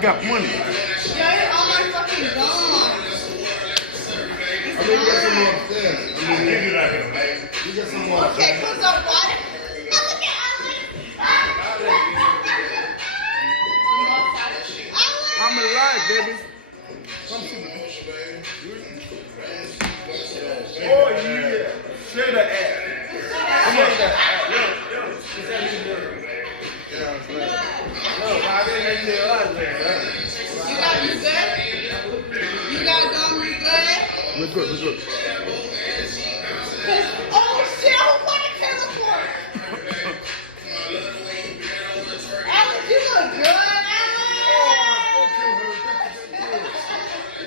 got money. Yo, you're all my fucking gone. I mean, you got some more upstairs. I mean, You like it, man. you got some more. Okay, put some water. Look at Alex. I'm alive, baby. Come see me. Oh, yeah. Share the ass. Come on. You guys, you good? You guys done? You good? We're good, we're good. Oh shit, who want to teleport? Alex, you look good, Alex.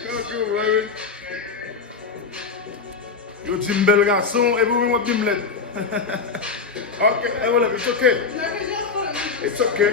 Thank you, baby. Yo, Jimbel garçon, everyone want Jimlet. Okay, it's okay. It's okay.